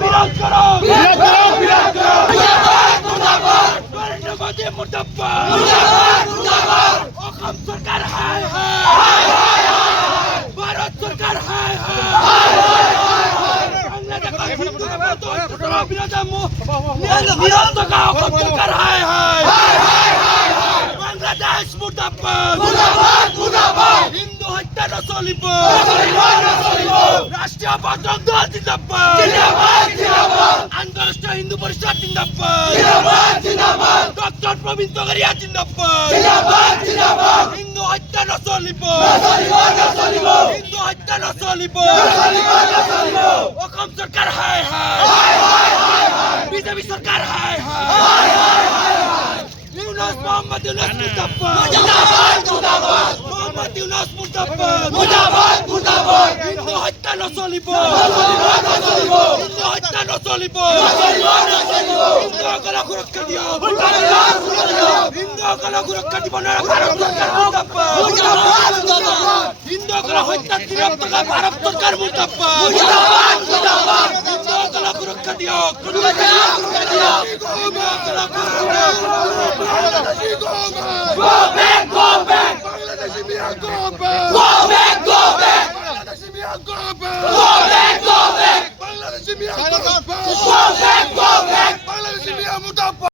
বিরোধ করো অসম সরকার হায় হায় ভারত সরকার হায় হায় বাংলাদেশ মুর্দাবাদ হিন্দু হত্যা নচলিব রাষ্ট্রীয় বজরং দল জিন্দাবাদ আন্তঃরাষ্ট্রীয় হিন্দু পরিষদ জিন্দাবাদ ডক্টর প্রবীণ তগরিয়া জিন্দাবাদ হিন্দু হত্যা নচলিব হিন্দু হত্যা নচলিব অসম সরকার হায় হায় বিজেপি সরকার হায় হায় ইউনুস মোহাম্মদ ইউনুস মুর্দাবাদ মোহাম্মদ ইউনুস মুর্দাবাদ হিন্দু হত্যা নচলিব হিন্দু হত্যা নচলিব হিন্দুসকলক সুৰক্ষা দিয়ক হিন্দুসকলক সুৰক্ষা দিব নোৱাৰা ভাৰত চৰকাৰ মুৰ্দাবাদ হিন্দুসকলক হত্যাত নিৰৱ থকা ভাৰত চৰকাৰ মুৰ্দাবাদ হিন্দুসকলক সুৰক্ষা দিয়ক Go back! Go back! Bangladeshi Mia, go back! Go back! Go back! Bangladeshi Mia, go back! Go back! Go back! Bangladeshi Mia, go back! Go back! Go back! Bangladeshi Mia,